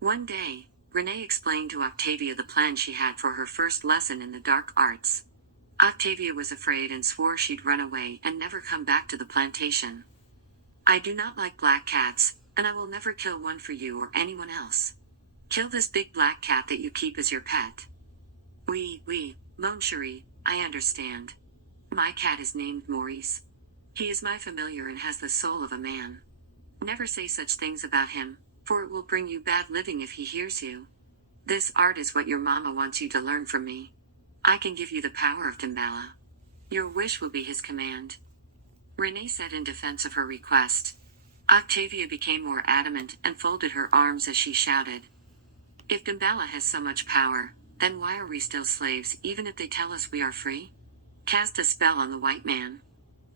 One day, Renee explained to Octavia the plan she had for her first lesson in the dark arts. Octavia was afraid and swore she'd run away and never come back to the plantation. I do not like black cats, and I will never kill one for you or anyone else. Kill this big black cat that you keep as your pet. Mon chéri, I understand. My cat is named Maurice. He is my familiar and has the soul of a man. Never say such things about him, for it will bring you bad living if he hears you. This art is what your mama wants you to learn from me. I can give you the power of Damballa. Your wish will be his command. Renee said in defense of her request. Octavia became more adamant and folded her arms as she shouted. If Damballa has so much power, then why are we still slaves even if they tell us we are free? Cast a spell on the white man.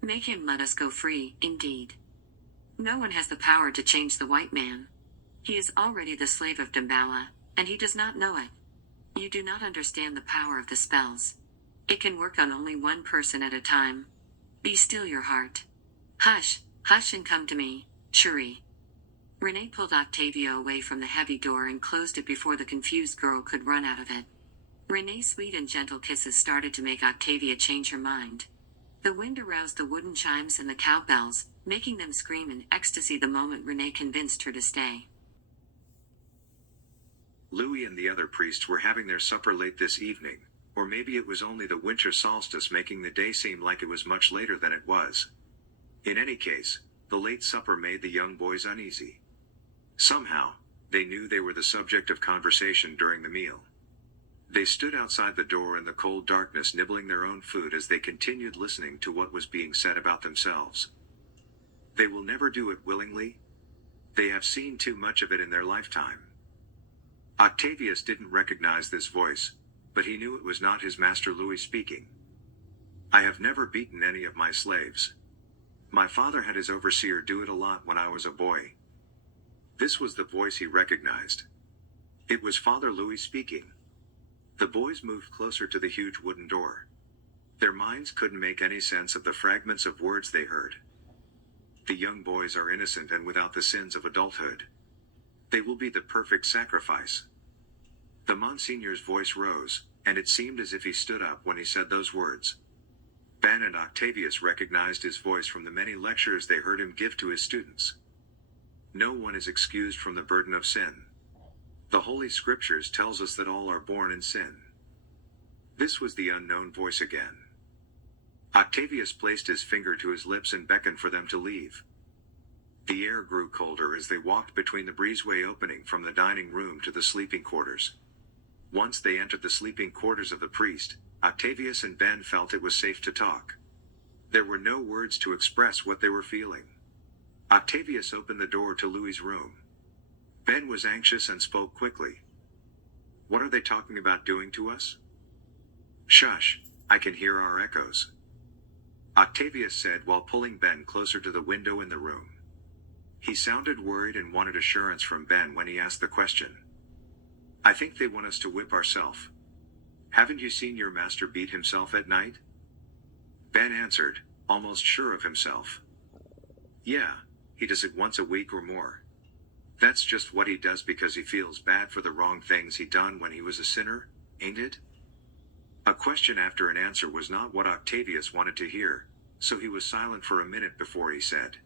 Make him let us go free, indeed. No one has the power to change the white man. He is already the slave of Damballa, and he does not know it. You do not understand the power of the spells. It can work on only one person at a time. Be still your heart. Hush, hush and come to me, chéri. Renee pulled Octavia away from the heavy door and closed it before the confused girl could run out of it. Renee's sweet and gentle kisses started to make Octavia change her mind. The wind aroused the wooden chimes and the cowbells, making them scream in ecstasy the moment Renee convinced her to stay. Louis and the other priests were having their supper late this evening, or maybe it was only the winter solstice making the day seem like it was much later than it was. In any case, the late supper made the young boys uneasy. Somehow, they knew they were the subject of conversation during the meal. They stood outside the door in the cold darkness nibbling their own food as they continued listening to what was being said about themselves. They will never do it willingly. They have seen too much of it in their lifetime. Octavius didn't recognize this voice, but he knew it was not his master Louis speaking. I have never beaten any of my slaves. My father had his overseer do it a lot when I was a boy. This was the voice he recognized. It was Father Louis speaking. The boys moved closer to the huge wooden door. Their minds couldn't make any sense of the fragments of words they heard. The young boys are innocent and without the sins of adulthood. They will be the perfect sacrifice. The Monsignor's voice rose, and it seemed as if he stood up when he said those words. Ben and Octavius recognized his voice from the many lectures they heard him give to his students. No one is excused from the burden of sin. The Holy Scriptures tells us that all are born in sin. This was the unknown voice again. Octavius placed his finger to his lips and beckoned for them to leave. The air grew colder as they walked between the breezeway opening from the dining room to the sleeping quarters. Once they entered the sleeping quarters of the priest, Octavius and Ben felt it was safe to talk. There were no words to express what they were feeling. Octavius opened the door to Louis's room. Ben was anxious and spoke quickly. What are they talking about doing to us? Shush, I can hear our echoes. Octavius said while pulling Ben closer to the window in the room. He sounded worried and wanted assurance from Ben when he asked the question. I think they want us to whip ourselves. Haven't you seen your master beat himself at night? Ben answered, almost sure of himself. Yeah, he does it once a week or more. That's just what he does because he feels bad for the wrong things he done when he was a sinner, ain't it? A question after an answer was not what Octavius wanted to hear, so he was silent for a minute before he said.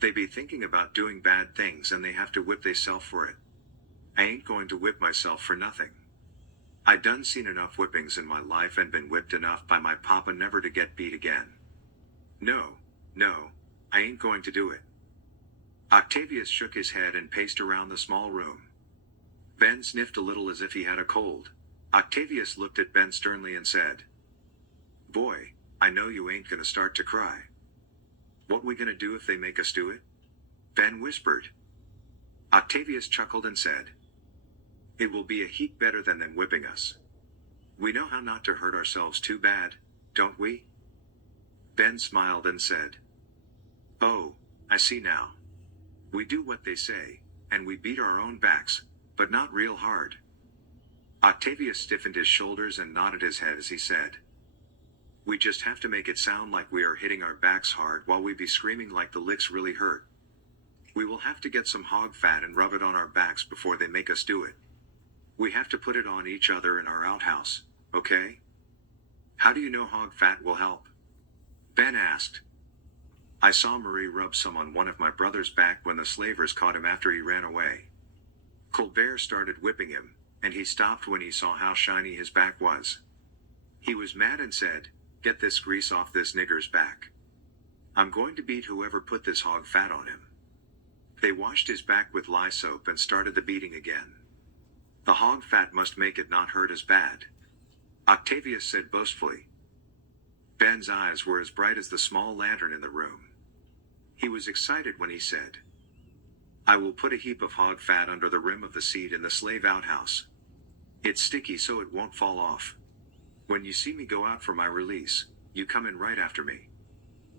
They be thinking about doing bad things and they have to whip theyself for it. I ain't going to whip myself for nothing. I done seen enough whippings in my life and been whipped enough by my papa never to get beat again. No, I ain't going to do it. Octavius shook his head and paced around the small room. Ben sniffed a little as if he had a cold. Octavius looked at Ben sternly and said, Boy, I know you ain't gonna start to cry. What we gonna do if they make us do it? Ben whispered. Octavius chuckled and said, It will be a heap better than them whipping us. We know how not to hurt ourselves too bad, don't we? Ben smiled and said, Oh, I see now. We do what they say, and we beat our own backs, but not real hard. Octavius stiffened his shoulders and nodded his head as he said, We just have to make it sound like we are hitting our backs hard while we be screaming like the licks really hurt. We will have to get some hog fat and rub it on our backs before they make us do it. We have to put it on each other in our outhouse, okay? How do you know hog fat will help? Ben asked. I saw Marie rub some on one of my brother's back when the slavers caught him after he ran away. Colbert started whipping him, and he stopped when he saw how shiny his back was. He was mad and said, "Get this grease off this nigger's back. I'm going to beat whoever put this hog fat on him." They washed his back with lye soap and started the beating again. The hog fat must make it not hurt as bad, Octavius said boastfully. Ben's eyes were as bright as the small lantern in the room. He was excited when he said, "I will put a heap of hog fat under the rim of the seat in the slave outhouse. It's sticky so it won't fall off. When you see me go out for my release, you come in right after me.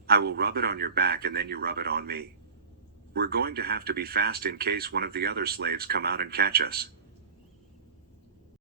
I will rub it on your back and then you rub it on me. We're going to have to be fast in case one of the other slaves come out and catch us."